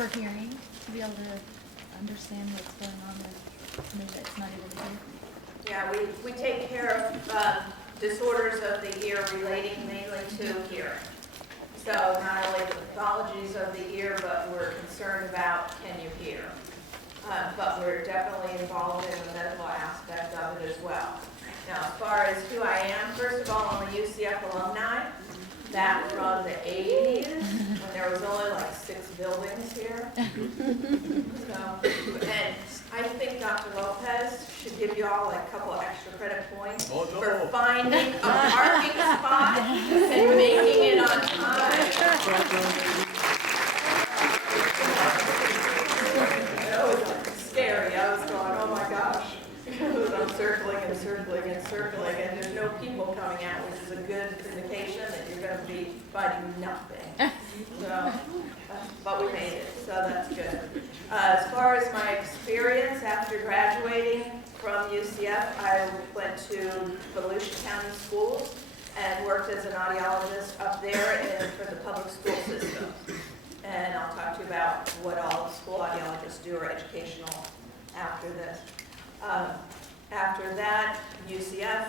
for hearing, to be able to understand what's going on with somebody that's not able to hear? Yeah, we take care of disorders of the ear relating mainly to hearing. So not only the pathologies of the ear, but we're concerned about can you hear. But we're definitely involved in the medical aspect of it as well. Now, as far as who I am, first of all, I'm a UCF alumni. That from the 80s, when there was only like 6 buildings here. So, and I think Dr. Lopez should give you all like a couple extra credit points for finding a parking spot and making it on time. That was scary. I was going, oh my gosh. I'm circling and circling and circling, and there's no people coming out, which is a good indication that you're going to be finding nothing. So, but we made it, so that's good. As far as my experience after graduating from UCF, I went to Volusia County Schools and worked as an audiologist up there for the public school system. And I'll talk to you about what all school audiologists do or educational after this. After that, UCF,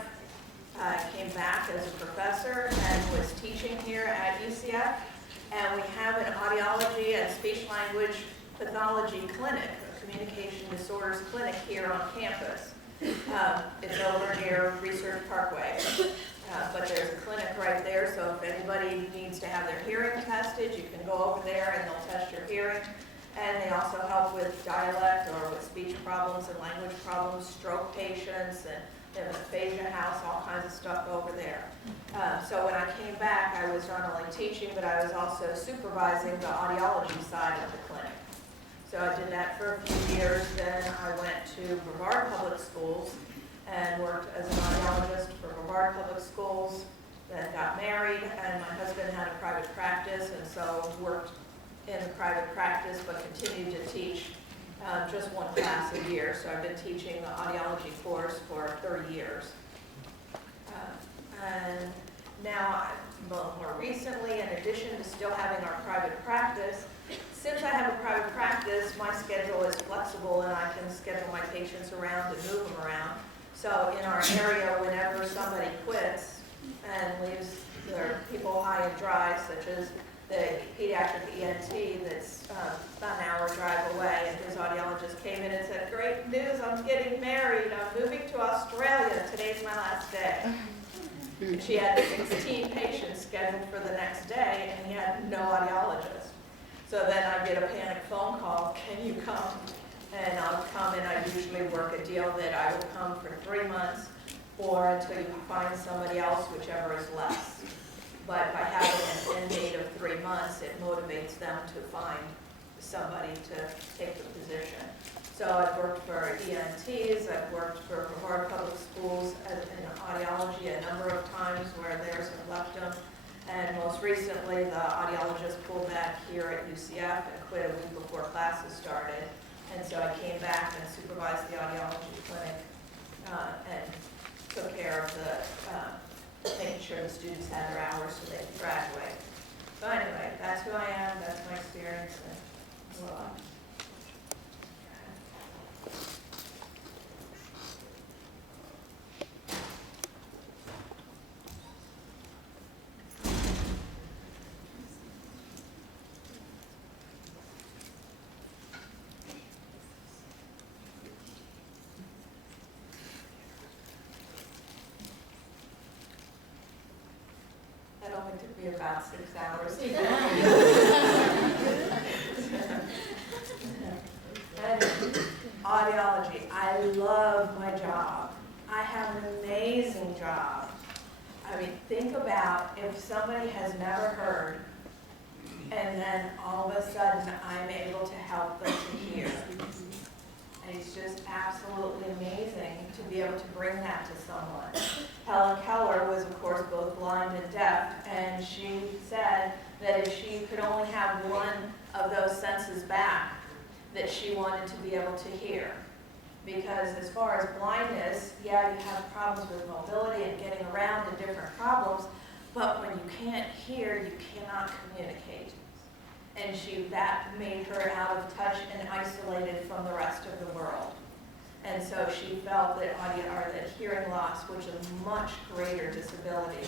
came back as a professor and was teaching here at UCF. And we have an audiology and speech language pathology clinic, a communication disorders clinic here on campus. It's over near Research Parkway. But there's a clinic right there, so if anybody needs to have their hearing tested, you can go over there and they'll test your hearing. And they also help with dialect or with speech problems and language problems, stroke patients, and there's a aphasia house, all kinds of stuff over there. So when I came back, I was not only teaching, but I was also supervising the audiology side of the clinic. So I did that for a few years. Then I went to Brevard Public Schools and worked as an audiologist for Brevard Public Schools. Then got married, and my husband had a private practice, and so worked in the private practice, but continued to teach just one class a year. So I've been teaching the audiology course for 30 years. And now, well, more recently, in addition to still having our private practice, since I have a private practice, my schedule is flexible and I can schedule my patients around and move them around. So in our area, whenever somebody quits and leaves their people high and dry, such as the pediatric ENT that's about an hour drive away, and his audiologist came in and said, great news, I'm getting married, I'm moving to Australia, today's my last day. And she had 16 patients scheduled for the next day, and he had no audiologist. So then I get a panic phone call, can you come? And I'll come, and I usually work a deal that I will come for 3 months or until you find somebody else, whichever is less. But by having an end date of 3 months, it motivates them to find somebody to take the position. So I've worked for ENTs, I've worked for Brevard Public Schools in audiology a number of times where theirs have left them. And most recently, the audiologist pulled back here at UCF and quit a week before classes started. And so I came back and supervised the audiology clinic and took care of the making sure the students had their hours so they could graduate. So anyway, that's who I am, that's my experience, and well, that only took me about 6 hours. And audiology, I love my job. I have an amazing job. I mean, think about if somebody has never heard, and then all of a sudden I'm able to help them to hear. And it's just absolutely amazing to be able to bring that to someone. Helen Keller was, of course, both blind and deaf, and she said that if she could only have one of those senses back, that she wanted to be able to hear. Because as far as blindness, yeah, you have problems with mobility and getting around and different problems, but when you can't hear, you cannot communicate. And that made her out of touch and isolated from the rest of the world. And so she felt that that hearing loss was a much greater disability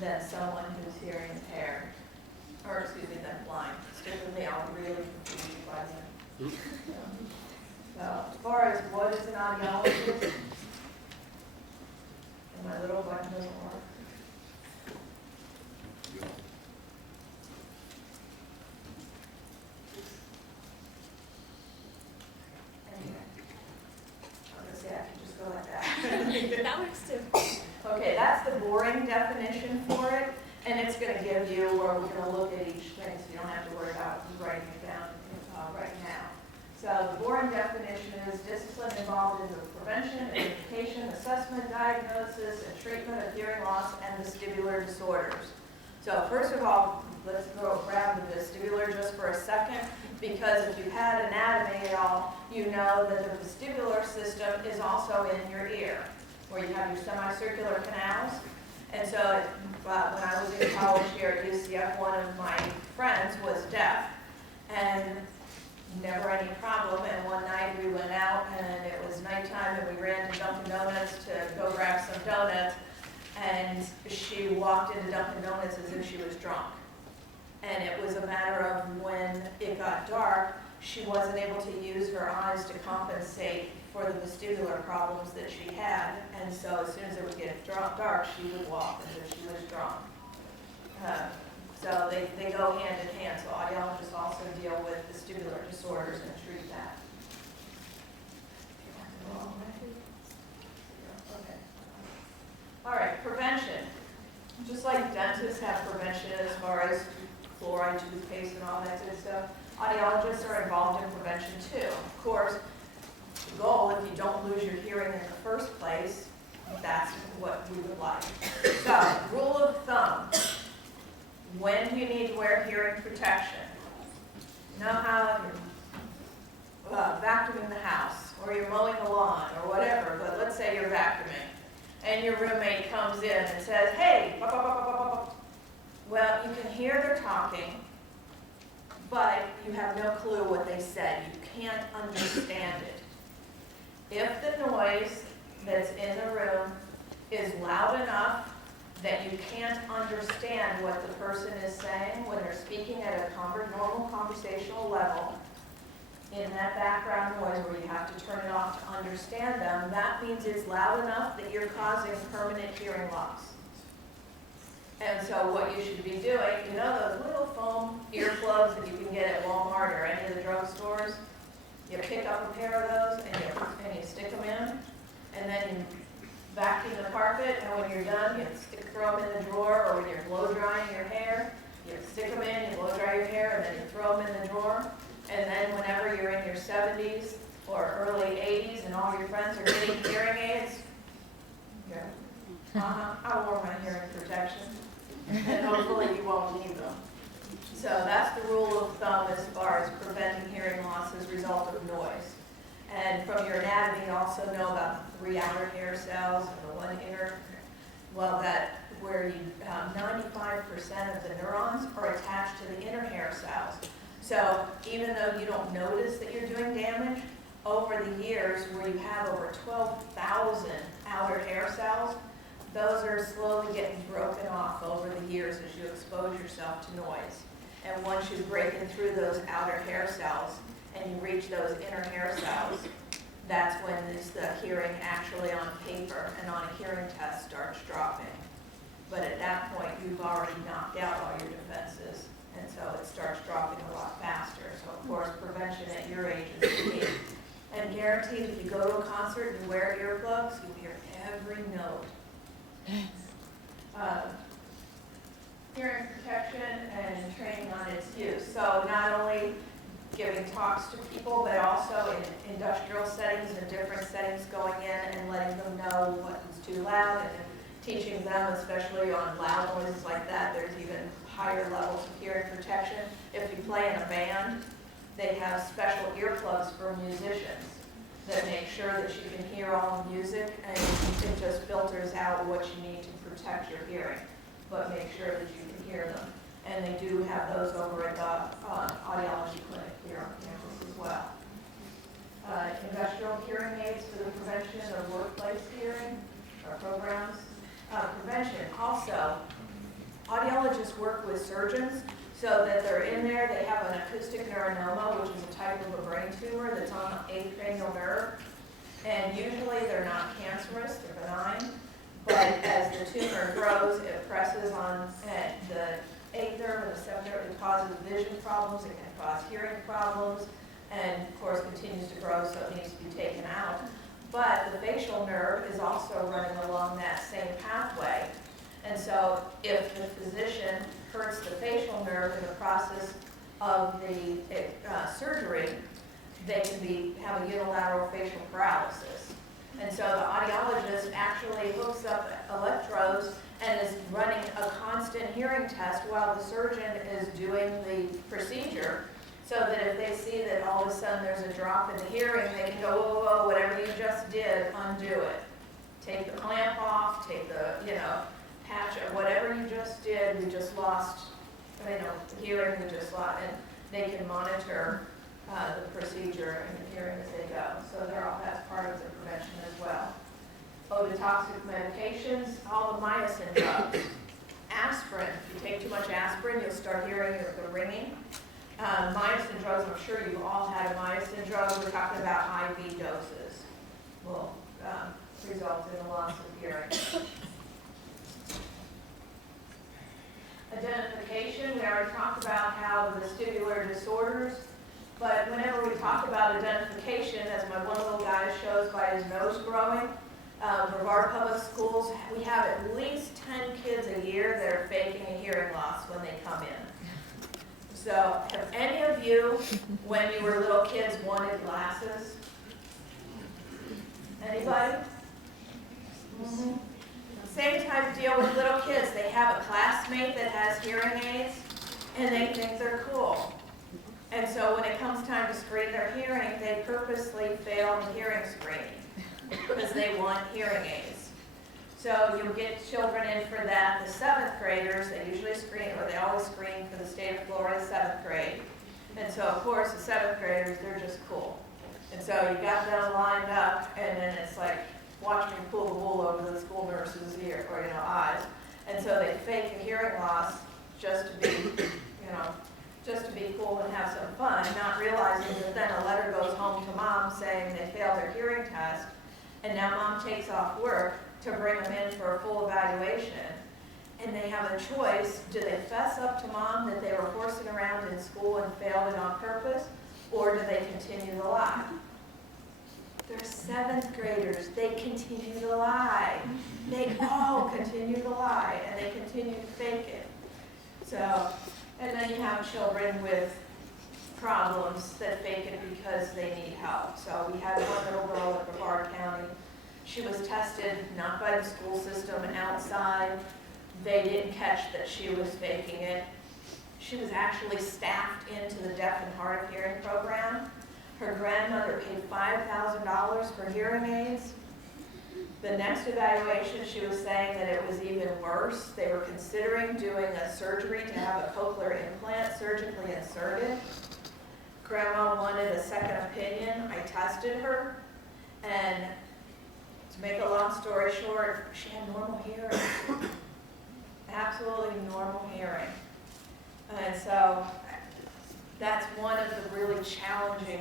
than someone who's hearing impaired, or excuse me, than blind. Stick with me, I'll really confuse you by the end. So as far as what is an audiologist, and my little button doesn't work. I can just go like that. That works too. Okay, that's the boring definition for it, and it's going to give you where we're going to look at each thing, so you don't have to worry about writing it down right now. So the boring definition is discipline involved in the prevention, education, assessment, diagnosis, and treatment of hearing loss and vestibular disorders. So first of all, let's go grab the vestibular just for a second, because if you've had anatomy at all, you know that the vestibular system is also in your ear, where you have your semicircular canals. And so when I was in college here at UCF, one of my friends was deaf, and never any problem. And one night we went out, and it was nighttime, and we ran to Dunkin' Donuts to go grab some donuts, and she walked into Dunkin' Donuts as if she was drunk. And it was a matter of when it got dark, she wasn't able to use her eyes to compensate for the vestibular problems that she had. And so as soon as it would get dark, she would walk as if she was drunk. So they go hand in hand. So audiologists also deal with vestibular disorders and treat that. Okay. All right, prevention. Just like dentists have prevention as far as fluoride toothpaste and all that good stuff, audiologists are involved in prevention too. Of course, the goal, if you don't lose your hearing in the first place, that's what we would like. So, rule of thumb, when you need to wear hearing protection. You know how you're vacuuming the house, or you're mowing the lawn, or whatever, but let's say you're vacuuming, and your roommate comes in and says, hey, blah, blah, blah, blah, blah, blah. Well, you can hear they're talking, but you have no clue what they said. You can't understand it. If the noise that's in the room is loud enough that you can't understand what the person is saying when they're speaking at a normal conversational level, in that background noise where you have to turn it off to understand them, that means it's loud enough that you're causing permanent hearing loss. And so what you should be doing, you know those little foam earplugs that you can get at Walmart or any of the drugstores? You pick up a pair of those and you stick them in, and then you vacuum the carpet, and when you're done, you throw them in the drawer, or when you're blow drying your hair, you stick them in, you blow dry your hair, and then you throw them in the drawer. And then whenever you're in your 70s or early 80s and all your friends are getting hearing aids, I'll wear my hearing protection. And hopefully you won't need them. So that's the rule of thumb as far as preventing hearing loss as a result of noise. And from your anatomy, you also know about the 3 outer hair cells and the 1 inner. Well, that where 95% of the neurons are attached to the inner hair cells. So even though you don't notice that you're doing damage, over the years where you have over 12,000 outer hair cells, those are slowly getting broken off over the years as you expose yourself to noise. And once you break in through those outer hair cells and you reach those inner hair cells, that's when the hearing actually on paper and on a hearing test starts dropping. But at that point, you've already knocked out all your defenses, and so it starts dropping a lot faster. So of course, prevention at your age is key. And guaranteed, if you go to a concert and you wear earplugs, you hear every note. Hearing protection and training on its use. So not only giving talks to people, but also in industrial settings and different settings, going in and letting them know what is too loud, and teaching them, especially on loud noises like that, there's even higher levels of hearing protection. If you play in a band, they have special earplugs for musicians that make sure that you can hear all the music, and it just filters out what you need to protect your hearing, but make sure that you can hear them. And they do have those over at the Audiology clinic here on campus as well. Industrial hearing aids for the prevention of workplace hearing programs. Prevention also, audiologists work with surgeons so that they're in there, they have an acoustic neuronoma, which is a type of a brain tumor that's on the eighth cranial nerve. And usually they're not cancerous, they're benign, but as the tumor grows, it presses on the eighth nerve and the seventh nerve. It causes vision problems, it can cause hearing problems, and of course continues to grow, so it needs to be taken out. But the facial nerve is also running along that same pathway. And so if the physician hurts the facial nerve in the process of the surgery, they can have a unilateral facial paralysis. And so the audiologist actually hooks up electrodes and is running a constant hearing test while the surgeon is doing the procedure, so that if they see that all of a sudden there's a drop in the hearing, they can go, whoa, whoa, whoa, whatever you just did, undo it. Take the clamp off, take the, patch, or whatever you just did, we just lost, the hearing, we just lost, and they can monitor the procedure and the hearing as they go. So that's part of the prevention as well. Ototoxic medications, all the myosin drugs. Aspirin, if you take too much aspirin, you'll start hearing the ringing. Myosin drugs, I'm sure you all had a myosin drug. We're talking about IV doses will result in a loss of hearing. Identification, we already talked about how the vestibular disorders, but whenever we talk about identification, as my one little guy shows by his nose growing, Brevard Public Schools, we have at least 10 kids a year that are faking a hearing loss when they come in. So, have any of you, when you were little kids, wanted glasses? Anybody? Mm-hmm. Same type of deal with little kids. They have a classmate that has hearing aids, and they think they're cool. And so when it comes time to screen their hearing, they purposely fail the hearing screening because they want hearing aids. So you'll get children in for that. The 7th graders, they usually screen, or they always screen for the state of Florida 7th grade. And so of course the 7th graders, they're just cool. And so you got them lined up, and then it's like, watch me pull the wool over the school nurse's ear, or eyes. And so they fake a hearing loss just to be, just to be cool and have some fun, not realizing that then a letter goes home to mom saying they failed their hearing test, and now mom takes off work to bring them in for a full evaluation. And they have a choice: do they fess up to mom that they were horsing around in school and failed it on purpose, or do they continue the lie? They're 7th graders. They continue to lie. They all continue to lie, and they continue to fake it. So, and then you have children with problems that fake it because they need help. So we had one little girl at Brevard County. She was tested not by the school system and outside. They didn't catch that she was faking it. She was actually staffed into the deaf and hard of hearing program. Her grandmother paid $5,000 for hearing aids. The next evaluation, she was saying that it was even worse. They were considering doing a surgery to have a cochlear implant surgically inserted. Grandma wanted a second opinion. I tested her, and to make a long story short, she had normal hearing. Absolutely normal hearing. And so that's one of the really challenging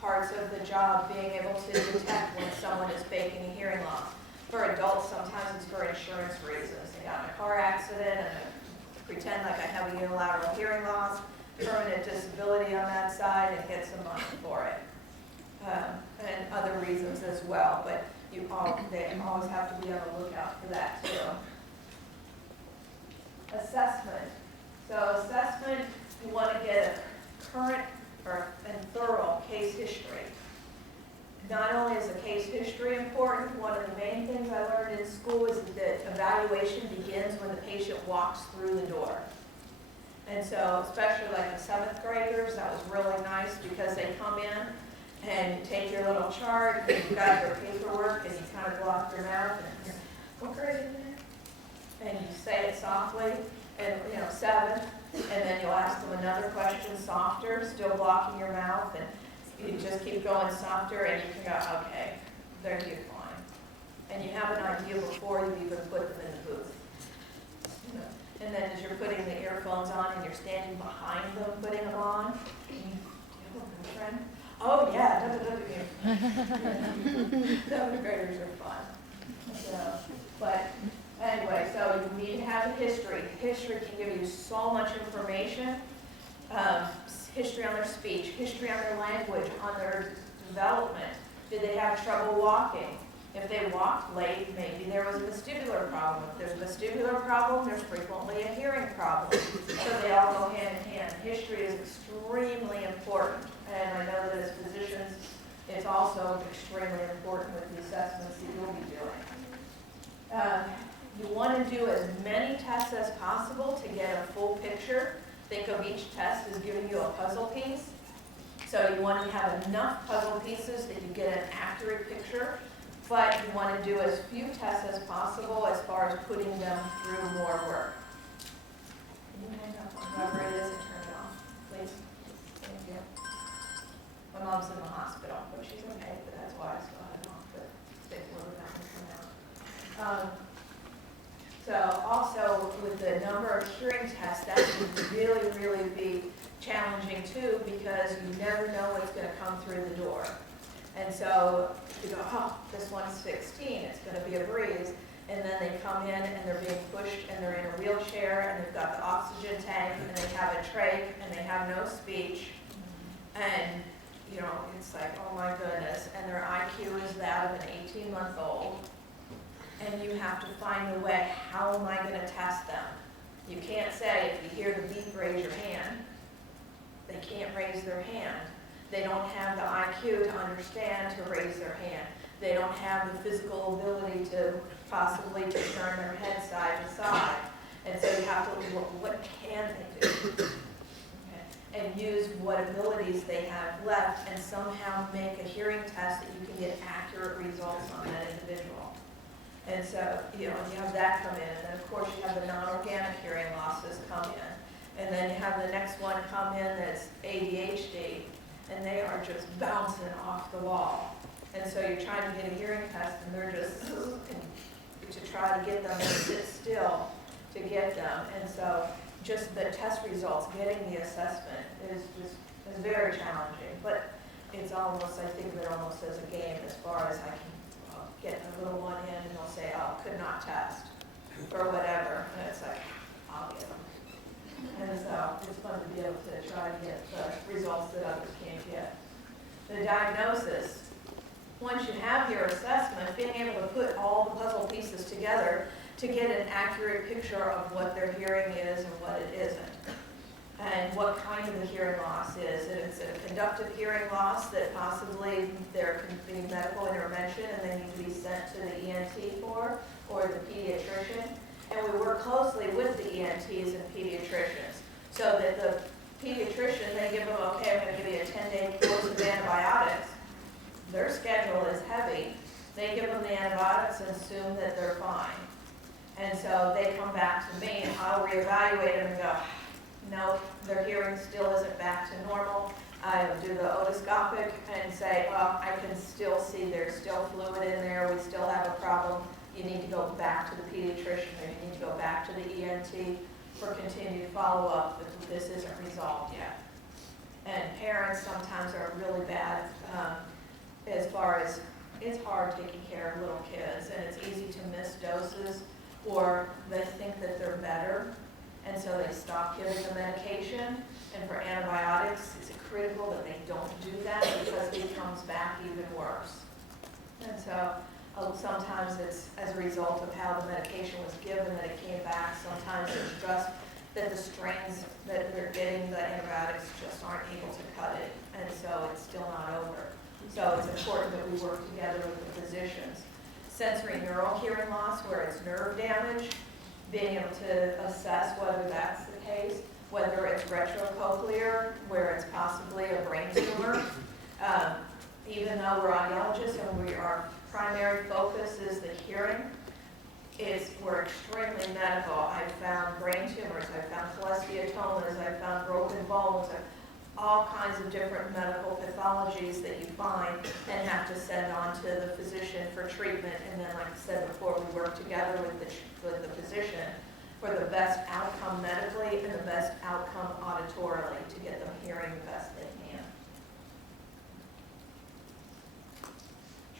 parts of the job, being able to detect when someone is faking a hearing loss. For adults, sometimes it's for insurance reasons. They got in a car accident and pretend like I have a unilateral hearing loss, permanent disability on that side, and get some money for it. And other reasons as well, but they always have to be on the lookout for that too. Assessment. So assessment, you want to get a current and thorough case history. Not only is the case history important, one of the main things I learned in school is that evaluation begins when the patient walks through the door. And so, especially like the 7th graders, that was really nice because they come in and you take your little chart, and you got your paperwork, and you kind of block your mouth, and what grade is it? And you say it softly. and 7, and then you'll ask them another question softer, still blocking your mouth, and you just keep going softer, and you can go, okay, they're doing fine. And you have an idea before you even put them in the booth. And then as you're putting the earphones on and you're standing behind them, putting them on, do you have a boyfriend? Oh yeah, seventh graders are fun. So, but anyway, so you need to have the history. History can give you so much information. History on their speech, history on their language, on their development. Did they have trouble walking? If they walked late, maybe there was a vestibular problem. If there's a vestibular problem, there's frequently a hearing problem. So they all go hand in hand. History is extremely important. And I know that as physicians, it's also extremely important with the assessments that you'll be doing. You want to do as many tests as possible to get a full picture. Think of each test as giving you a puzzle piece. So you want to have enough puzzle pieces that you get an accurate picture, but you want to do as few tests as possible as far as putting them through more work. Can you hang up on whoever it is and turn it off, please? Thank you. My mom's in the hospital, but she's okay, but that's why I still have it on, but stay a little bit and come out. So also with the number of hearing tests, that can really, really be challenging too, because you never know what's going to come through the door. And so you go, oh, this one's 16, it's going to be a breeze. And then they come in and they're being pushed and they're in a wheelchair and they've got the oxygen tank and they have a trach and they have no speech. And, it's like, oh my goodness. And their IQ is that of an 18-month-old. And you have to find a way, how am I going to test them? You can't say, if you hear the beep, raise your hand. They can't raise their hand. They don't have the IQ to understand to raise their hand. They don't have the physical ability to possibly to turn their head side to side. And so you have to look, what can they do? Okay. And use what abilities they have left and somehow make a hearing test that you can get accurate results on that individual. And so, you have that come in. And then, of course, you have the non-organic hearing losses come in. And then you have the next one come in that's ADHD. And they are just bouncing off the wall. And so you're trying to get a hearing test, and they're just, to try to get them to sit still to get them. And so just the test results, getting the assessment is very challenging. But it's almost, I think of it almost as a game as far as I can get a little one in and they'll say, oh, could not test, or whatever. And it's like, I'll get them. And so it's fun to be able to try to get the results that others can't get. The diagnosis, once you have your assessment, being able to put all the puzzle pieces together to get an accurate picture of what their hearing is and what it isn't. And what kind of a hearing loss is. And it's a conductive hearing loss that possibly there can be medical intervention and they need to be sent to the ENT for, or the pediatrician. And we work closely with the ENTs and pediatricians so that the pediatrician, they give them, okay, I'm going to give you a 10-day course of antibiotics. Their schedule is heavy. They give them the antibiotics and assume that they're fine. And so they come back to me and I'll reevaluate them and go, no, their hearing still isn't back to normal. I do the otoscopic and say, well, I can still see there's still fluid in there. We still have a problem. You need to go back to the pediatrician or you need to go back to the ENT for continued follow-up if this isn't resolved yet. And parents sometimes are really bad as far as it's hard taking care of little kids and it's easy to miss doses or they think that they're better. And so they stop giving the medication. And for antibiotics, it's critical that they don't do that because it comes back even worse. And so sometimes it's as a result of how the medication was given that it came back. Sometimes it's just that the strains that they're getting, the antibiotics just aren't able to cut it. And so it's still not over. So it's important that we work together with the physicians. Sensory neural hearing loss, where it's nerve damage, being able to assess whether that's the case, whether it's retrocochlear, where it's possibly a brain tumor. Even though we're audiologists and our primary focus is the hearing, were extremely medical. I found brain tumors, I found cholesteatomas, I found broken bones, all kinds of different medical pathologies that you find and have to send on to the physician for treatment. And then, like I said before, we work together with the physician for the best outcome medically and the best outcome auditorily to get them hearing the best they can.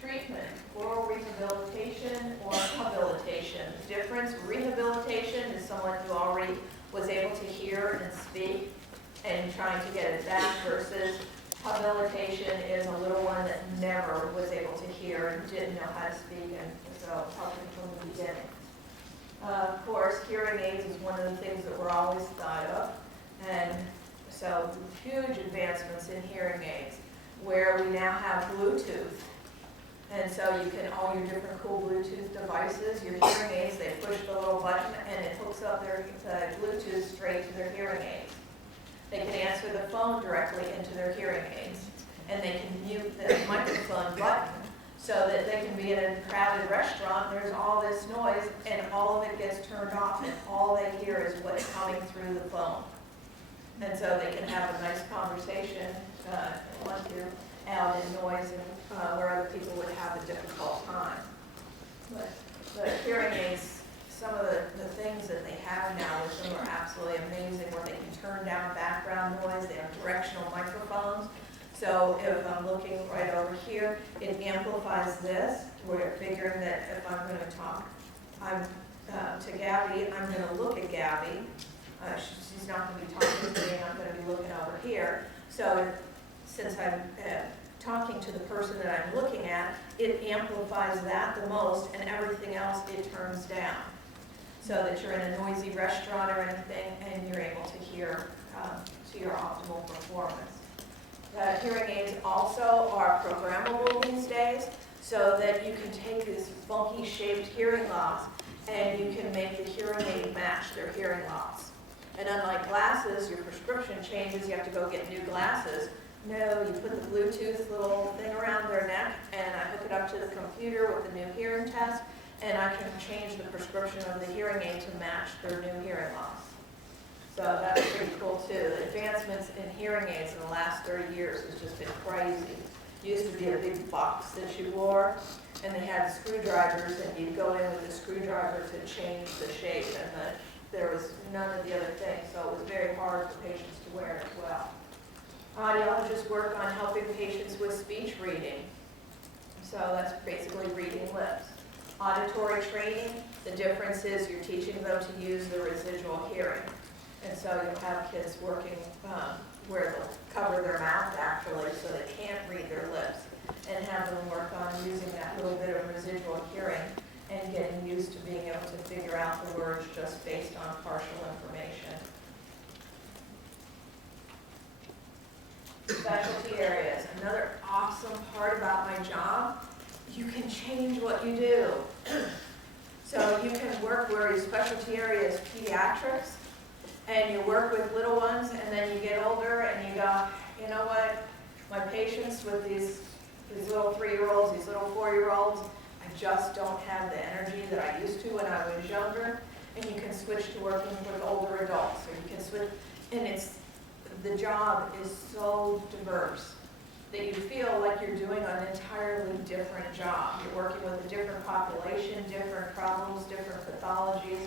Treatment, oral rehabilitation or habilitation. The difference, rehabilitation is someone who already was able to hear and speak and trying to get it back, versus habilitation is a little one that never was able to hear and didn't know how to speak, and so helping from the beginning. Of course, hearing aids is one of the things that we're always thought of, and so huge advancements in hearing aids, where we now have Bluetooth. And so you can, all your different cool Bluetooth devices, your hearing aids, they push the little button and it hooks up their Bluetooth straight to their hearing aids. They can answer the phone directly into their hearing aids, and they can mute the microphone button so that they can be in a crowded restaurant, there's all this noise, and all of it gets turned off, and all they hear is what's coming through the phone. And so they can have a nice conversation once you're out in noise and where other people would have a difficult time. But the hearing aids, some of the things that they have now with them are absolutely amazing, where they can turn down background noise. They have directional microphones. So if I'm looking right over here, it amplifies this. We're figuring that if I'm going to talk to Gabby, I'm going to look at Gabby. She's not going to be talking to me, and I'm going to be looking over here. So since I'm talking to the person that I'm looking at, it amplifies that the most, and everything else it turns down, so that you're in a noisy restaurant or anything, and you're able to hear to your optimal performance. Hearing aids also are programmable these days, so that you can take this funky shaped hearing loss and you can make the hearing aid match their hearing loss. And unlike glasses, your prescription changes, you have to go get new glasses. No, you put the Bluetooth little thing around their neck, and I hook it up to the computer with the new hearing test, and I can change the prescription of the hearing aid to match their new hearing loss. So that's pretty cool too. The advancements in hearing aids in the last 30 years has just been crazy. It used to be a big box that you wore, and they had screwdrivers, and you'd go in with the screwdriver to change the shape, and there was none of the other things, so it was very hard for patients to wear as well. Audiologists work on helping patients with speech reading. So that's basically reading lips. Auditory training, the difference is you're teaching them to use the residual hearing. And so you'll have kids working where they'll cover their mouth actually so they can't read their lips, and have them work on using that little bit of residual hearing and getting used to being able to figure out the words just based on partial information. Specialty areas. Another awesome part about my job, you can change what you do. So you can work where your specialty area is pediatrics, and you work with little ones, and then you get older and you go, you know what, my patients with these little 3-year-olds, these little 4-year-olds, I just don't have the energy that I used to when I was younger. And you can switch to working with older adults, or you can switch, and the job is so diverse that you feel like you're doing an entirely different job. You're working with a different population, different problems, different pathologies,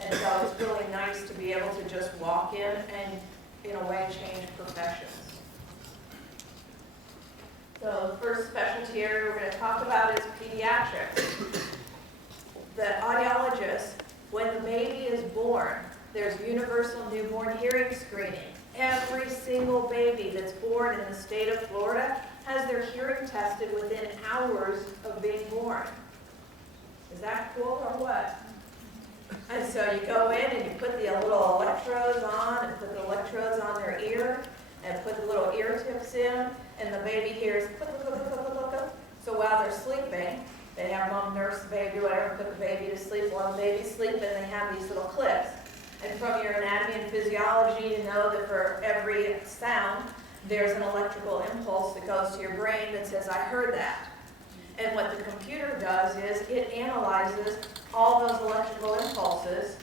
and so it's really nice to be able to just walk in and, in a way, change professions. So the first specialty area we're going to talk about is pediatrics. The audiologist, when the baby is born, there's universal newborn hearing screening. Every single baby that's born in the state of Florida has their hearing tested within hours of being born. Is that cool or what? And so you go in and you put the little electrodes on, and put the electrodes on their ear, and put the little ear tips in, and the baby hears click, click, click, click, click, click. So while they're sleeping, they have mom nurse the baby, whatever, put the baby to sleep. While the baby's sleeping, they have these little clips. And from your anatomy and physiology, you know that for every sound, there's an electrical impulse that goes to your brain that says, I heard that. And what the computer does is it analyzes all those electrical impulses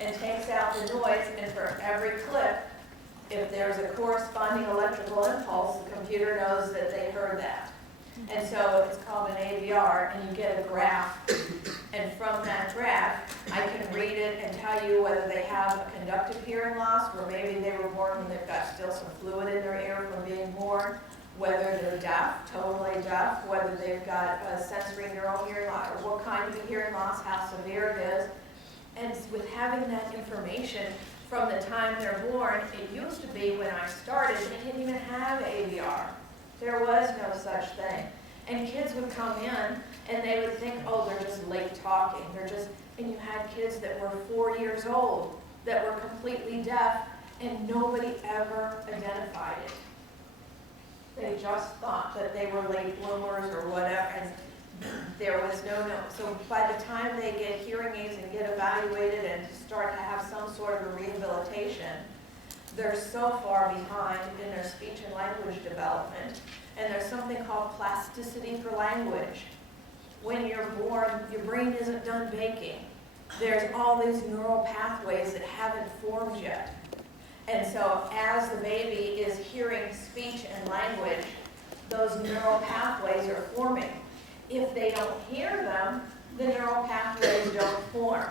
and takes out the noise, and for every clip, if there's a corresponding electrical impulse, the computer knows that they heard that. And so it's called an AVR, and you get a graph, and from that graph, I can read it and tell you whether they have a conductive hearing loss, where maybe they were born and they've got still some fluid in their ear from being born, whether they're deaf, totally deaf, whether they've got a sensory neural hearing loss, or what kind of a hearing loss, how severe it is. And with having that information from the time they're born, it used to be when I started, they didn't even have AVR. There was no such thing. And kids would come in and they would think, oh, they're just late talking. And you had kids that were 4 years old that were completely deaf, and nobody ever identified it. They just thought that they were late bloomers or whatever, and there was no. So by the time they get hearing aids and get evaluated and start to have some sort of a rehabilitation, they're so far behind in their speech and language development. And there's something called plasticity for language. When you're born, your brain isn't done baking. There's all these neural pathways that haven't formed yet. And so as the baby is hearing speech and language, those neural pathways are forming. If they don't hear them, the neural pathways don't form.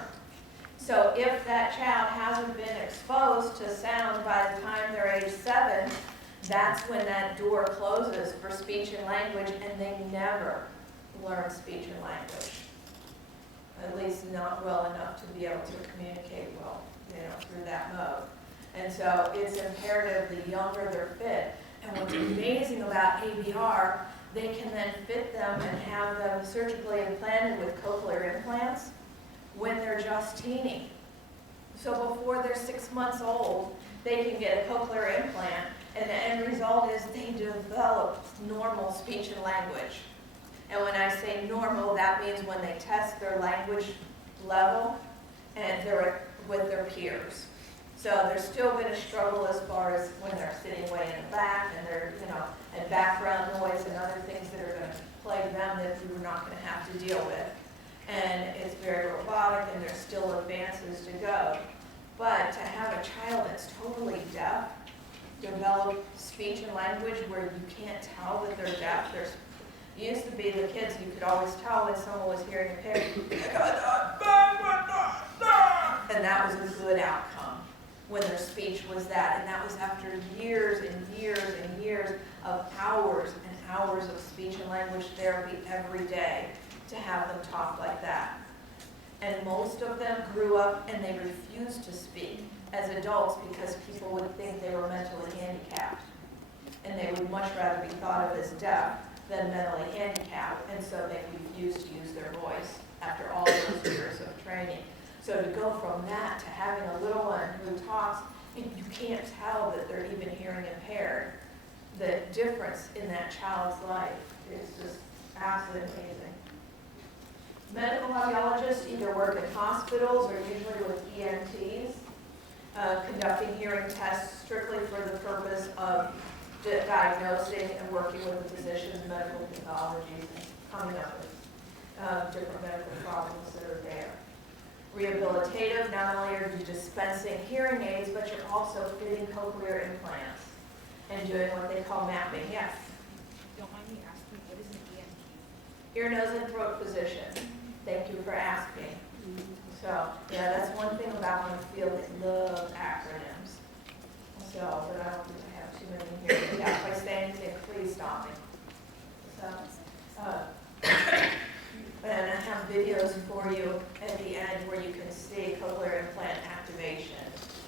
So if that child hasn't been exposed to sound by the time they're age 7, that's when that door closes for speech and language, and they never learn speech and language. At least not well enough to be able to communicate well, through that mode. And so it's imperative the younger they're fit. And what's amazing about ABR, they can then fit them and have them surgically implanted with cochlear implants when they're just teeny. So before they're 6 months old, they can get a cochlear implant, and the end result is they develop normal speech and language. And when I say normal, that means when they test their language level and they're with their peers. So they're still going to struggle as far as when they're sitting way in the back, and they're, and background noise and other things that are going to plague them that we're not going to have to deal with. And it's very robotic, and there's still advances to go. But to have a child that's totally deaf develop speech and language where you can't tell that they're deaf, it used to be the kids, you could always tell when someone was hearing impaired, and that was a good outcome when their speech was that. And that was after years and years and years of hours and hours of speech and language therapy every day to have them talk like that. And most of them grew up and they refused to speak as adults because people would think they were mentally handicapped. And they would much rather be thought of as deaf than mentally handicapped, and so they refused to use their voice after all those years of training. So to go from that to having a little one who talks, and you can't tell that they're even hearing impaired, the difference in that child's life is just absolutely amazing. Medical audiologists either work in hospitals or usually with ENTs, conducting hearing tests strictly for the purpose of diagnosing and working with the physicians, medical pathologies, and coming up with different medical problems that are there. Rehabilitative, not only are you dispensing hearing aids, but you're also fitting cochlear implants and doing what they call mapping. Yes? Don't mind me asking, what is an ENT? Ear, nose, and throat physician. Thank you for asking. So, yeah, that's one thing about my field, they love acronyms. So, but I don't think I have too many here. Yeah, if I say anything, please stop me. So, and I have videos for you at the end where you can see cochlear implant activation,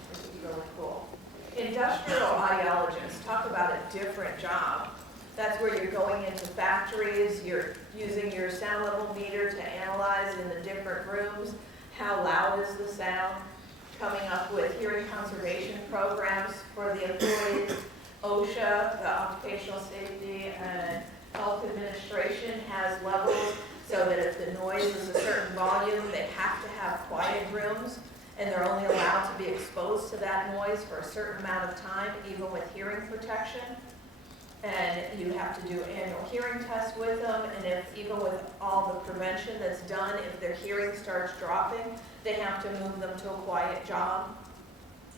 which is really cool. Industrial audiologists, talk about a different job. That's where you're going into factories, you're using your sound level meter to analyze in the different rooms how loud is the sound, coming up with hearing conservation programs for the employees. OSHA, the Occupational Safety and Health Administration, has levels so that if the noise is a certain volume, they have to have quiet rooms, and they're only allowed to be exposed to that noise for a certain amount of time, even with hearing protection. And you have to do annual hearing tests with them, and if, even with all the prevention that's done, if their hearing starts dropping, they have to move them to a quiet job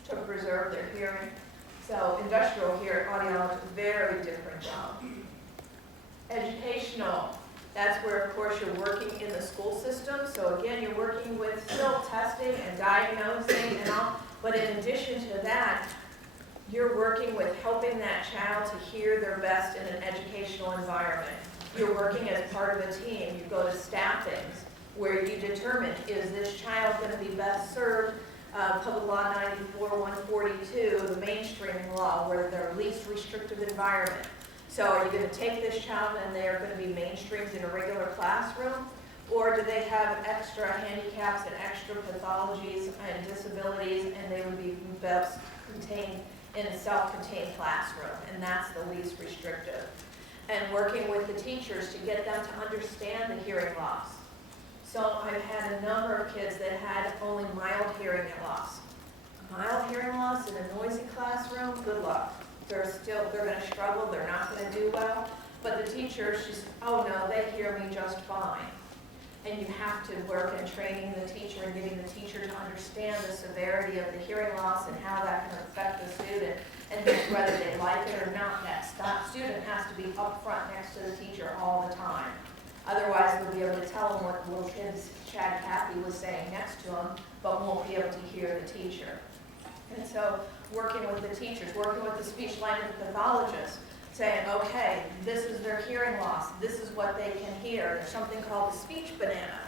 to preserve their hearing. So industrial hearing audiology, very different job. Educational, that's where, of course, you're working in the school system. So again, you're working with still testing and diagnosing and all, but in addition to that, you're working with helping that child to hear their best in an educational environment. You're working as part of a team. You go to staffings where you determine, is this child going to be best served? Public Law 94-142, the mainstreaming law, where they're least restrictive environment. So are you going to take this child and they're going to be mainstreamed in a regular classroom? Or do they have extra handicaps and extra pathologies and disabilities, and they would be best contained in a self-contained classroom, and that's the least restrictive. And working with the teachers to get them to understand the hearing loss. So I've had a number of kids that had only mild hearing loss. Mild hearing loss in a noisy classroom, good luck. They're going to struggle, they're not going to do well. But the teacher, she's, oh no, they hear me just fine. And you have to work in training the teacher and getting the teacher to understand the severity of the hearing loss and how that can affect the student, and whether they like it or not. That student has to be up front next to the teacher all the time. Otherwise, they'll be able to tell them what the little kids, Chad Kathy, was saying next to them, but won't be able to hear the teacher. And so working with the teachers, working with the speech language pathologist, saying, okay, this is their hearing loss, this is what they can hear. There's something called the speech banana,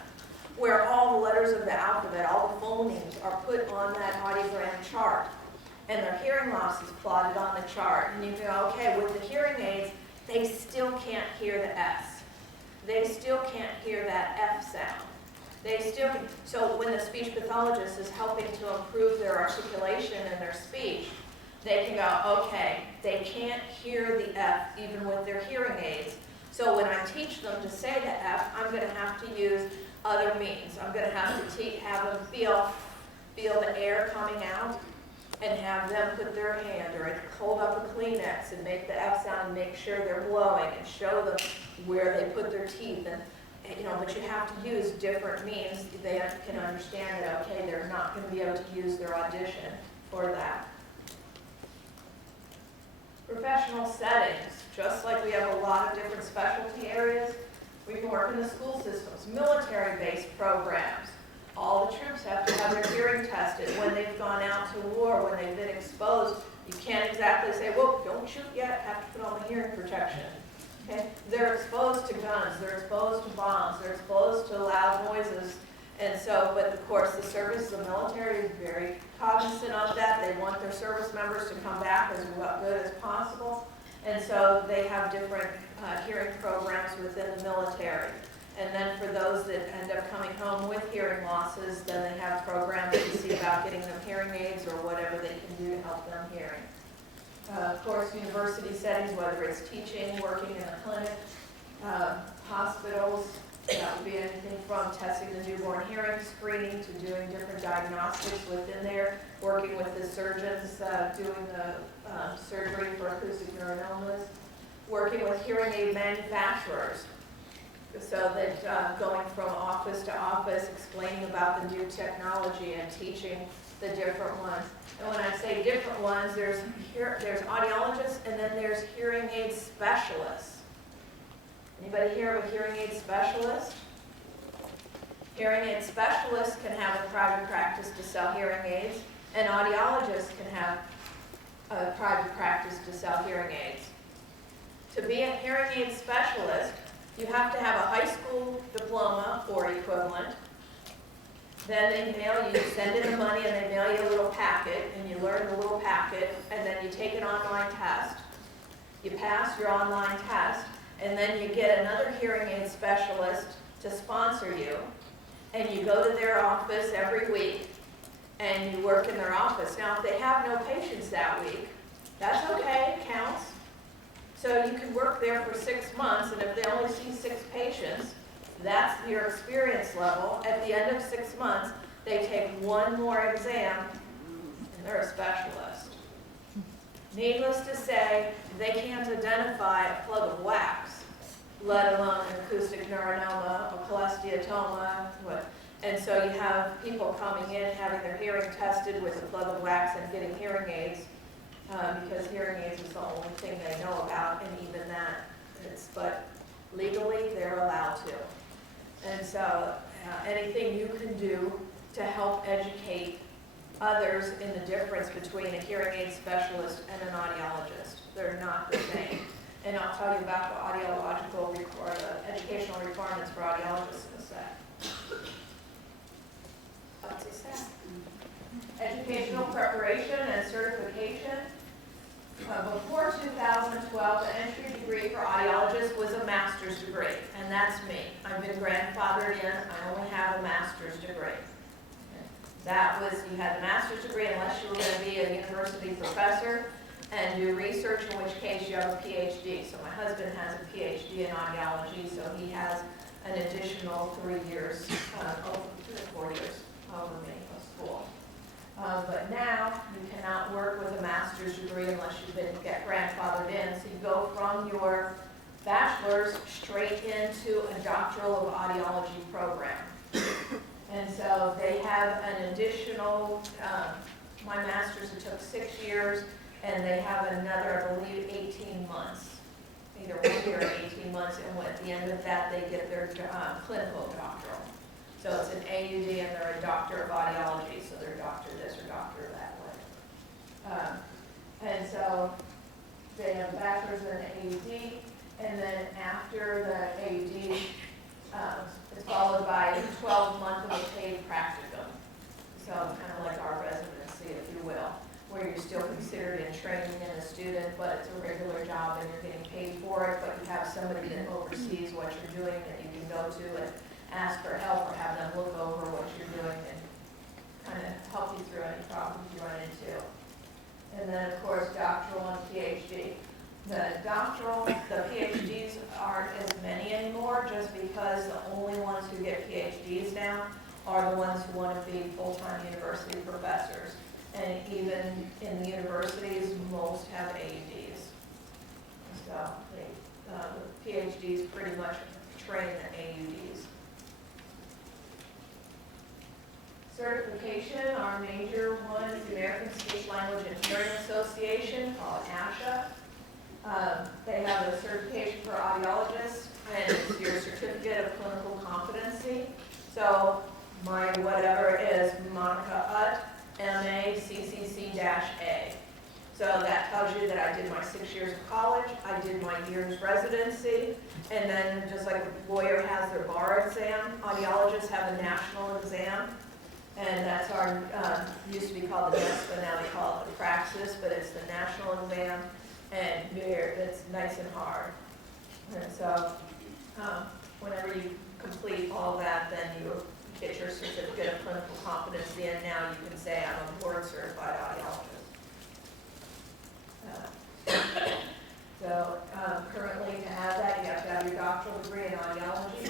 where all the letters of the alphabet, all the phonemes are put on that audiogram chart, and their hearing loss is plotted on the chart. And you go, okay, with the hearing aids, they still can't hear the S. They still can't hear that F sound. They still can. So when the speech pathologist is helping to improve their articulation and their speech, they can go, okay, they can't hear the F even with their hearing aids. So when I teach them to say the F, I'm going to have to use other means. I'm going to have to have them feel the air coming out, and have them put their hand or hold up a Kleenex and make the F sound and make sure they're blowing, and show them where they put their teeth. And but you have to use different means. They can understand that, okay, they're not going to be able to use their audition for that. Professional settings, just like we have a lot of different specialty areas, we can work in the school systems, military-based programs. All the troops have to have their hearing tested when they've gone out to war, when they've been exposed. You can't exactly say, well, don't shoot yet, have to put on the hearing protection. Okay? They're exposed to guns, they're exposed to bombs, they're exposed to loud noises. And so, but of course, the service of the military is very cognizant of that. They want their service members to come back as good as possible. And so they have different hearing programs within the military. And then for those that end up coming home with hearing losses, then they have programs to see about getting them hearing aids or whatever they can do to help them hearing. Of course, university settings, whether it's teaching, working in a clinic, hospitals, that would be anything from testing the newborn hearing screening to doing different diagnostics within there, working with the surgeons doing the surgery for acoustic neurinomas, working with hearing aid manufacturers, so that going from office to office, explaining about the new technology and teaching the different ones. And when I say different ones, there's audiologists, and then there's hearing aid specialists. Anybody here of a hearing aid specialist? Hearing aid specialists can have a private practice to sell hearing aids, and audiologists can have a private practice to sell hearing aids. To be a hearing aid specialist, you have to have a high school diploma or equivalent. Then they mail you, send in the money, and they mail you a little packet, and you learn the little packet, and then you take an online test. You pass your online test, and then you get another hearing aid specialist to sponsor you, and you go to their office every week, and you work in their office. Now, if they have no patients that week, that's okay, it counts. So you can work there for 6 months, and if they only see 6 patients, that's your experience level. At the end of 6 months, they take one more exam, and they're a specialist. Needless to say, they can't identify a plug of wax, let alone an acoustic neuronoma, a cholesteatoma, what. And so you have people coming in, having their hearing tested with a plug of wax and getting hearing aids, because hearing aids is the only thing they know about, and even that, but legally, they're allowed to. And so anything you can do to help educate others in the difference between a hearing aid specialist and an audiologist. They're not the same. And I'll tell you about the audiological or the educational requirements for audiologists in a sec. What's he say? Educational preparation and certification. Before 2012, the entry degree for audiologists was a master's degree, and that's me. I've been grandfathered in. I only have a master's degree. That was, you had a master's degree unless you were going to be a university professor and do research, in which case you have a PhD. So my husband has a PhD in audiology, so he has an additional 3 years, 4 years over me of school. But now you cannot work with a master's degree unless you've been get grandfathered in. So you go from your bachelor's straight into a doctoral of audiology program. And so they have an additional, my master's, it took 6 years, and they have another, I believe, 18 months. Either 1 year or 18 months, and at the end of that, they get their clinical doctoral. So it's an AUD, and they're a doctor of audiology, so they're doctor this or doctor that way. And so they have a bachelor's and an AUD, and then after the AUD, it's followed by a 12-month of a paid practicum. So kind of like our residency, if you will, where you're still considered in training and a student, but it's a regular job and you're getting paid for it, but you have somebody that oversees what you're doing that you can go to and ask for help or have them look over what you're doing and kind of help you through any problems you run into. And then, of course, doctoral and PhD. The doctoral, the PhDs aren't as many anymore just because the only ones who get PhDs now are the ones who want to be full-time university professors. And even in the universities, most have AUDs. So the PhDs pretty much train the AUDs. Certification, our major one is the American Speech Language and Hearing Association, called ASHA. They have a certification for audiologists, and it's your certificate of clinical competency. So my whatever is Monica Utt, MA CCC-A. So that tells you that I did my 6 years of college, I did my year's residency, and then just like a lawyer has their bar exam, audiologists have a national exam. And that's our, used to be called the NEST, but now they call it the Praxis, but it's the national exam, and it's nice and hard. And so whenever you complete all that, then you get your certificate of clinical competency, and now you can say I'm a board certified audiologist. So currently to have that, you have to have your doctoral degree in audiology.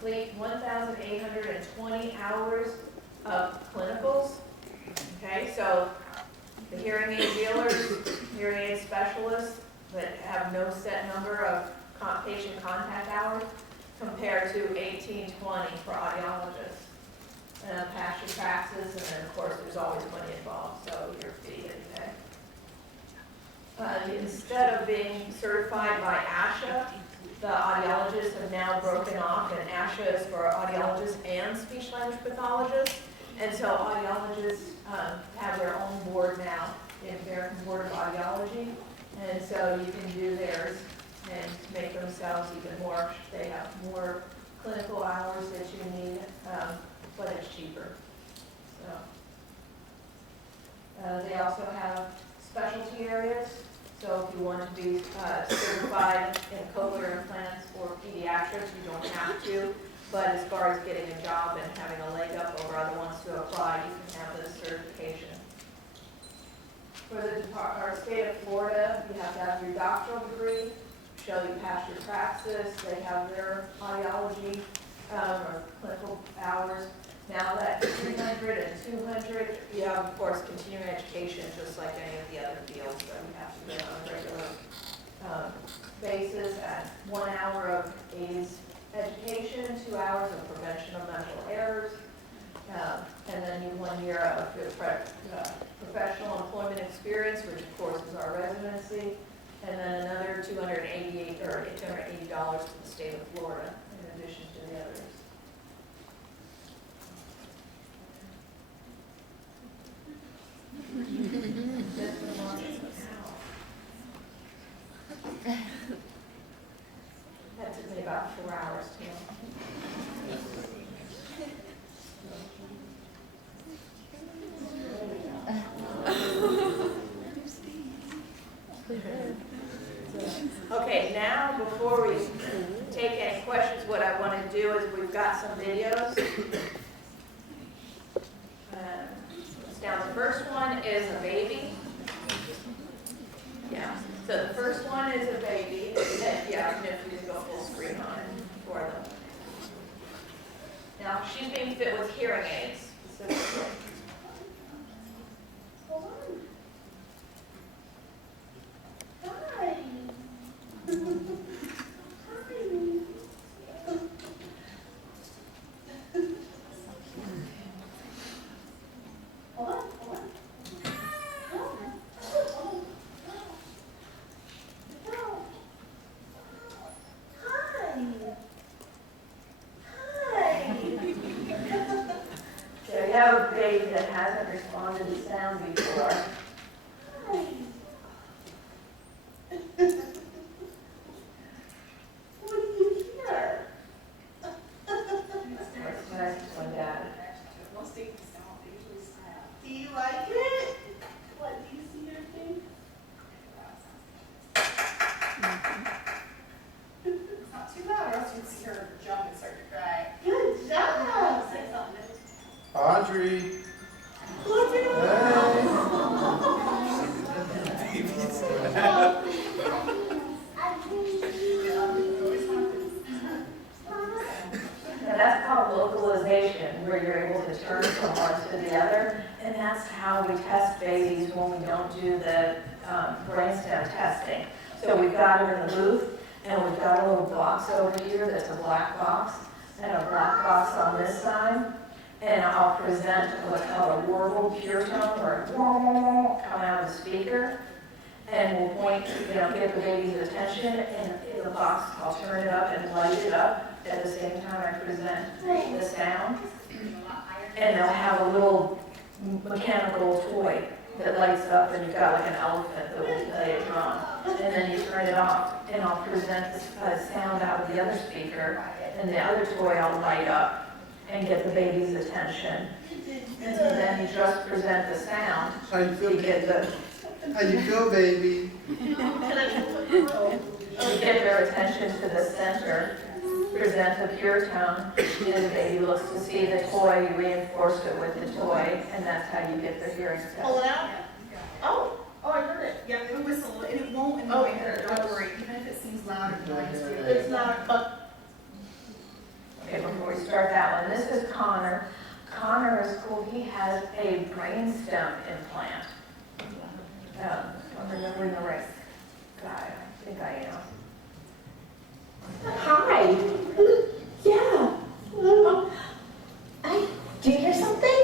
Complete 1,820 hours of clinicals. Okay, so the hearing aid dealers, hearing aid specialists that have no set number of patient contact hours compared to 1,820 for audiologists. Pass your taxes, and then of course there's always money involved, so your fee that you pay. Instead of being certified by ASHA, the audiologists have now broken off, and ASHA is for audiologists and speech language pathologists. And so audiologists have their own board now, the American Board of Audiology. And so you can do theirs and make themselves even more, they have more clinical hours that you need, but it's cheaper. So they also have specialty areas. So if you want to be certified in cochlear implants or pediatrics, you don't have to. But as far as getting a job and having a leg up over other ones to apply, you can have this certification. For our state of Florida, you have to have your doctoral degree, show you passed your praxis. They have their audiology or clinical hours. Now that 300 and 200, you have, of course, continuing education, just like any of the other fields that we have to do on a regular basis at 1 hour of AIDS education, 2 hours of prevention of mental errors, and then 1 year of professional employment experience, which of course is our residency, and then another $280 to the state of Florida, in addition to the others. That took me about 4 hours to. Okay, now before we take any questions, what I want to do is we've got some videos. Now the first one is a baby. Yeah, so the first one is a baby. Yeah, if you just go full screen on it for them. Now she's being fit with hearing aids specifically. Hi. So you have a baby that hasn't responded to sound before. Hi. What do you hear? What's next one, Dad? Do you like it? What, do you see your thing? It's not too loud, or else you'd see her jump and start to cry. Good job. Say something. Audrey. What's it Now that's called localization, where you're able to turn from one to the other, and that's how we test babies when we don't do the brainstem testing. So we've got it in the booth, and we've got a little box over here that's a black box, and a black box on this side, and I'll present what's called a warble pure tone, or a come out of the speaker, and we'll point, get the baby's attention, and in the box, I'll turn it up and light it up. At the same time, I present the sound, and they'll have a little mechanical toy that lights up, and you've got like an elephant that will play a drum, and then you turn it off, and I'll present the sound out of the other speaker, and the other toy I'll light up and get the baby's attention, and so then you just present the sound. How you feel, You get baby? the How you feel, baby? you get their attention to the center, present a pure tone, and the baby looks to see the toy, you reinforce it with the toy, and that's how you get the hearing Pull it test. out? Oh, I heard it. Yeah, it'll whistle, and it won't annoy her, don't worry, even if it seems loud and noisy. It's not, Okay, before we start that one, this is Connor. Connor is cool, he has a brainstem implant. I'm remembering the right guy, I think I am. Hi. Yeah. Do you hear something?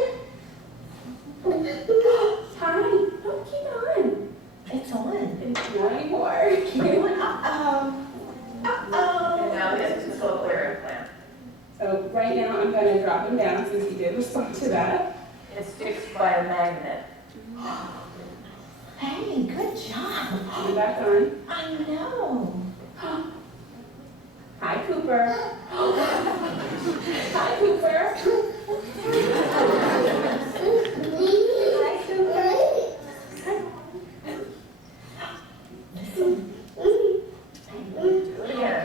Hi. Oh, keep on. It's on. It's not anymore. Keep on. Uh-oh. Uh-oh. And now this is the cochlear implant. So right now, I'm going to drop him down since he did respond to that. It's fixed by a magnet. Hey, good job. Put it back on. I know. Hi, Cooper. Hi, Cooper. Hi, Cooper.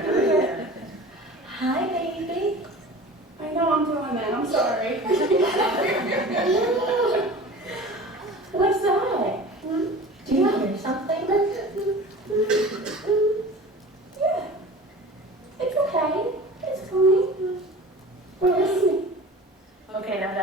Do it again. Hi, baby. I know I'm doing that. I'm sorry. What's that? Do you hear something? Yeah. It's okay. It's fine. We're listening. Okay, now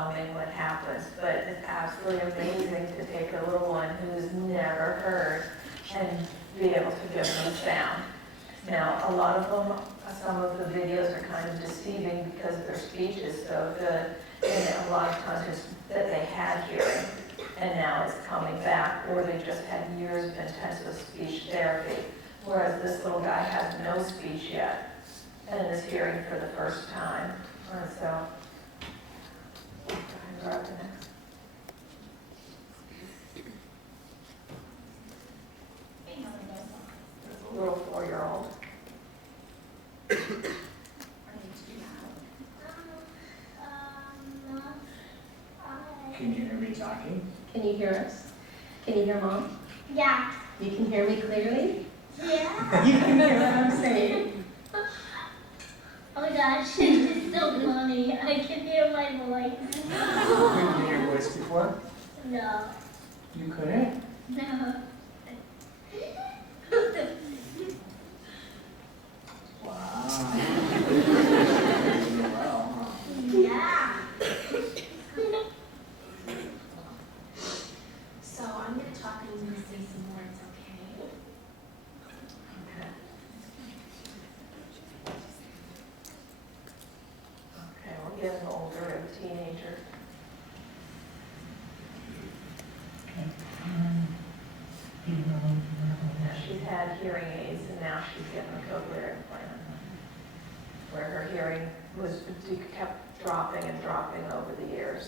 overwhelming what happens, but it's absolutely amazing to take a little one who's never heard and be able to give them sound. Now, a lot of them, some of the videos are kind of deceiving because their speech is so good, and a lot of times it's that they had hearing, and now it's coming back, or they just had years of intensive speech therapy, whereas this little guy has no speech yet, and is hearing for the first time. And so, go ahead and grab the next. It's a little 4-year-old. Can you hear me talking? Can you hear us? Can you hear Mom? Yeah. You can hear me clearly? Yeah. You can hear what I'm saying? Oh my gosh, this is so funny. I can hear my voice. You couldn't hear your voice before? No. You couldn't? No. Wow. Doing well, huh? Yeah. So I'm going to talk and you're going to say some words, okay? Okay, we're getting older, a teenager. Now, she's had hearing aids, and now she's getting a cochlear implant, where her hearing kept dropping and dropping over the years.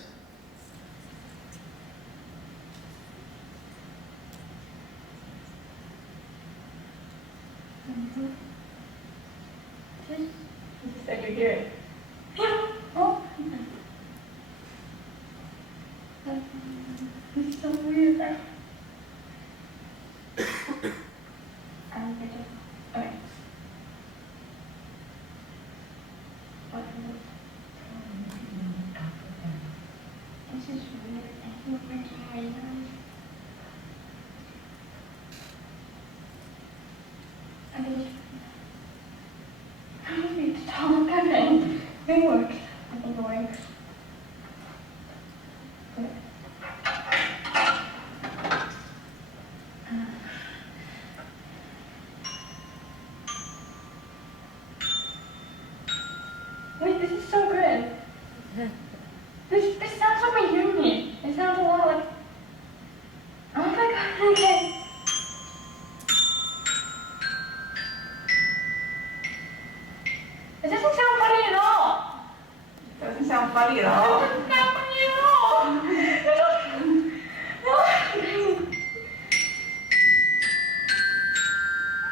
Said you're hearing. This is so weird. Okay. This is weird. I feel like I need to talk. It works. I think it works. Wait, this is so good. This sounds like my hearing. It sounds a lot like. Oh my god, okay. It doesn't sound funny at all. It doesn't sound funny at all. It doesn't sound funny at all. It doesn't.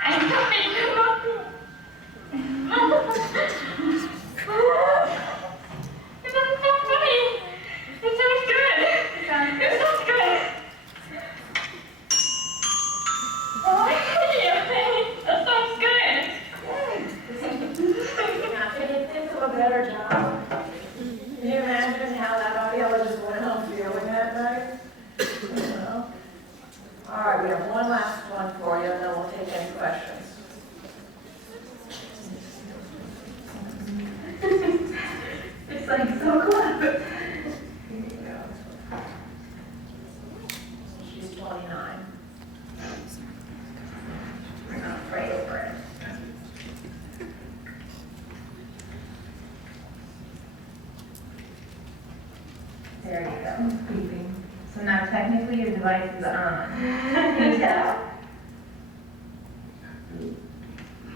I don't It doesn't sound funny. It sounds good. It sounds good. Oh, that sounds good. Now, can you think of a better job? Can you imagine how that audiologist went home feeling that night? You know? All right, we have one last one for you, and then we'll take any questions. It's like so clever. She's 29. We're not afraid over it. There you go. So now technically your device is on. Can you tell?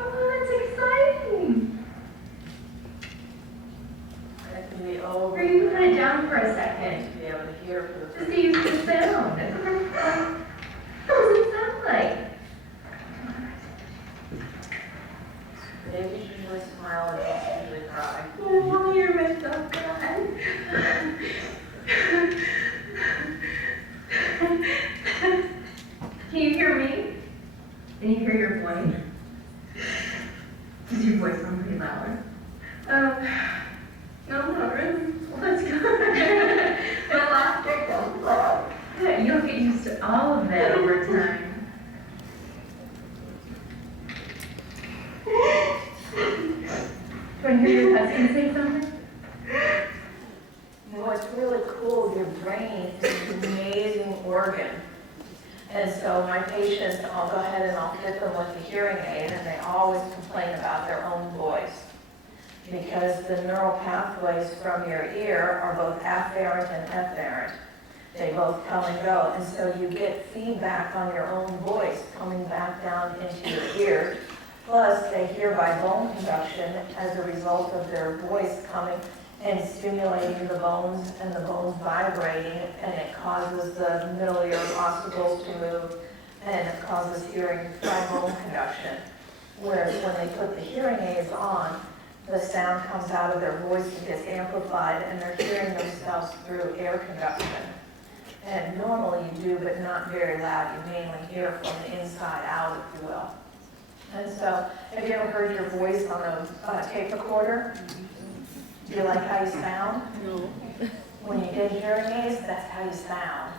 Oh, that's exciting. That can be over. Or you can put it down for a second. To be able to hear for the Just first to use the sound. What does it sound like? Babies usually smile and adults usually cry. Oh, you're messed up, guys. Can you hear me? Can you hear your voice? Does your voice sound pretty loud? No, not really. Well, that's good. My laughter goes loud. You'll get used to all of that over time. Do you want to hear your husband say something? What's really cool. Your brain is an amazing organ. And so my patients, I'll go ahead and I'll fit them with the hearing aid, and they always complain about their own voice. Because the neural pathways from your ear are both afferent and efferent. They both come and go, and so you get feedback on your own voice coming back down into your ears. Plus, they hear by bone conduction as a result of their voice coming and stimulating the bones and the bones vibrating, and it causes the middle ear ossicles to move, and it causes hearing by bone conduction. Whereas when they put the hearing aids on, the sound comes out of their voice and gets amplified, and they're hearing themselves through air conduction. And normally you do, but not very loud. You mainly hear from the inside out, if you will. And so, have you ever heard your voice on a tape recorder? Do you like how you sound? No. When you get hearing aids, that's how you sound.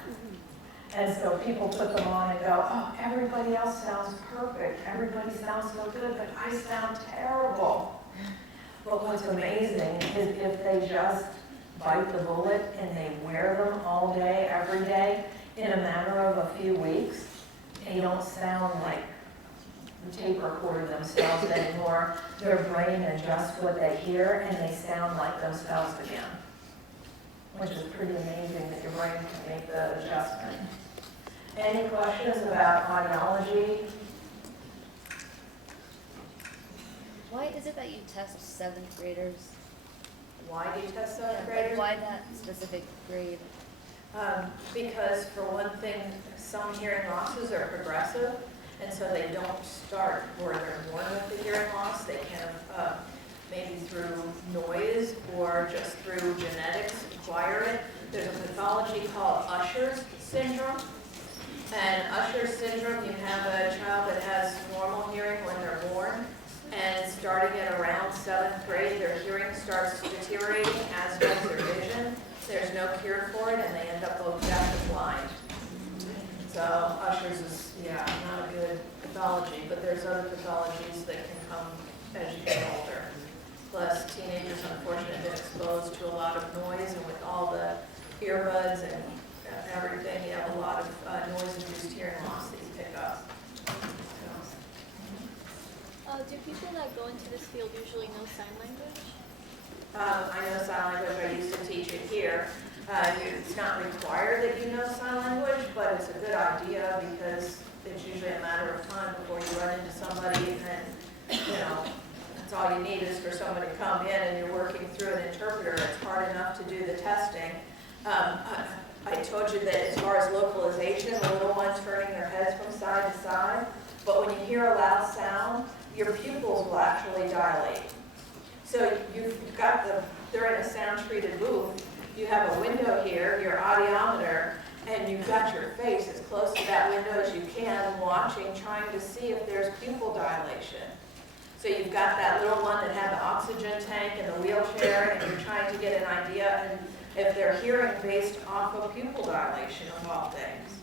And so people put them on and go, oh, everybody else sounds perfect. Everybody sounds so good, but I sound terrible. But what's amazing is if they just bite the bullet and they wear them all day, every day, in a matter of a few weeks, they don't sound like the tape recorder themselves anymore. Their brain adjusts what they hear and they sound like themselves again, which is pretty amazing that your brain can make the adjustment. Any questions about audiology? Why is it that you test 7th graders? Why do you test 7th Like, graders? why that specific grade? Because for one thing, some hearing losses are progressive, and so they don't start where they're born with the hearing loss. They can maybe through noise or just through genetics acquire it. There's a pathology called Usher's syndrome. And Usher's syndrome, you have a child that has normal hearing when they're born, and starting at around 7th grade, their hearing starts deteriorating, as does their vision. There's no cure for it, and they end up both deaf and blind. So Usher's is, not a good pathology, but there's other pathologies that can come as you get older. Plus, teenagers, unfortunately, have been exposed to a lot of noise, and with all the earbuds and everything, you have a lot of noise-induced hearing loss that you pick up. Do people that go into this field usually know sign language? I know sign language. I used to teach it here. It's not required that you know sign language, but it's a good idea because it's usually a matter of time before you run into somebody, and that's all you need is for somebody to come in and you're working through an interpreter. It's hard enough to do the testing. I told you that as far as localization, the little ones turning their heads from side to side, but when you hear a loud sound, your pupils will actually dilate. So you've got they're in a sound-treated booth. You have a window here, your audiometer, and you've got your face as close to that window as you can, watching, trying to see if there's pupil dilation. So you've got that little one that had the oxygen tank and the wheelchair, and you're trying to get an idea and if they're hearing based off of pupil dilation of all things.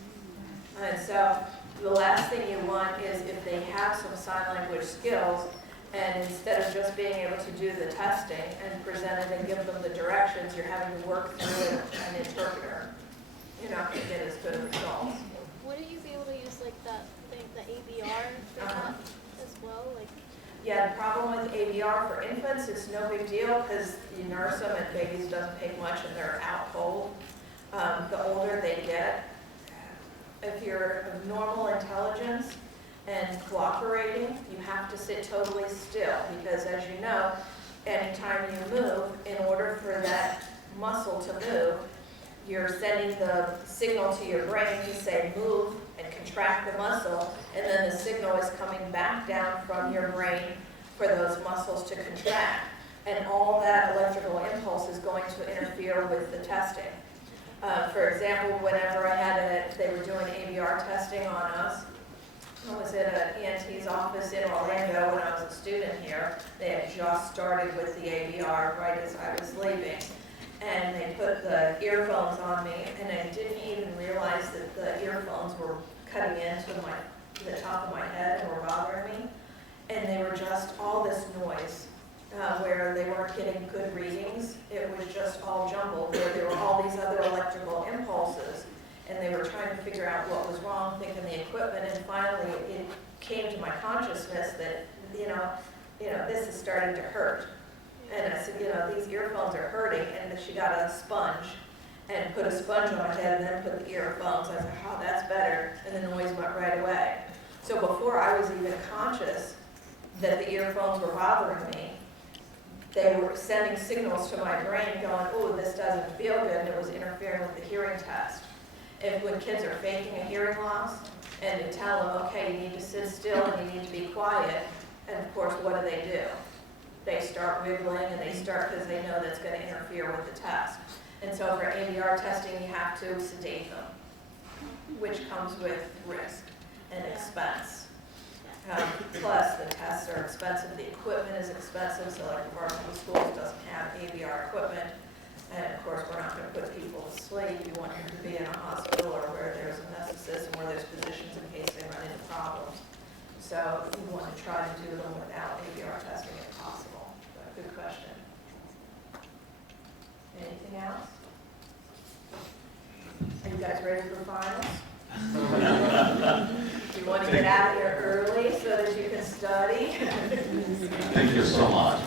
And so the last thing you want is if they have some sign language skills, and instead of just being able to do the testing and present it and give them the directions, you're having to work through an interpreter. You're not going to get as good results. Wouldn't you be able to use like that thing, the ABR for that as well? Like, yeah, the problem with ABR for infants, it's no big deal because you nurse them and babies doesn't take much and they're out cold. The older they get, if you're of normal intelligence and cooperating, you have to sit totally still because, as you know, anytime you move, in order for that muscle to move, you're sending the signal to your brain to say move and contract the muscle, and then the signal is coming back down from your brain for those muscles to contract. And all that electrical impulse is going to interfere with the testing. For example, whenever they were doing ABR testing on us, I was at an ENT's office in Orlando when I was a student here. They had just started with the ABR right as I was leaving. And they put the earphones on me, and I didn't even realize that the earphones were cutting into the top of my head and were bothering me. And they were just all this noise. where they weren't getting good readings. It was just all jumbled, where there were all these other electrical impulses, and they were trying to figure out what was wrong, thinking the equipment, and finally it came to my consciousness that, this is starting to hurt. And I said, these earphones are hurting, and she got a sponge and put a sponge on my head and then put the earphones. I was like, oh, that's better, and the noise went right away. So before I was even conscious that the earphones were bothering me, they were sending signals to my brain going, oh, this doesn't feel good, and it was interfering with the hearing test. And when kids are faking a hearing loss, and you tell them, okay, you need to sit still and you need to be quiet, and of course, what do? They start wiggling, and they start, because they know that's going to interfere with the test. And so for ABR testing, you have to sedate them, which comes with risk and expense. Plus, the tests are expensive, the equipment is expensive, so like the varsity schools doesn't have ABR equipment. And of course, we're not going to put people to sleep. You want them to be in a hospital or where there's a anesthetist and where there's physicians in case they run into problems. So you want to try to do them without ABR testing if possible. But good question. Anything else? Are you guys ready for finals? Do you want to get out of here early so that you can study? Thank you so much.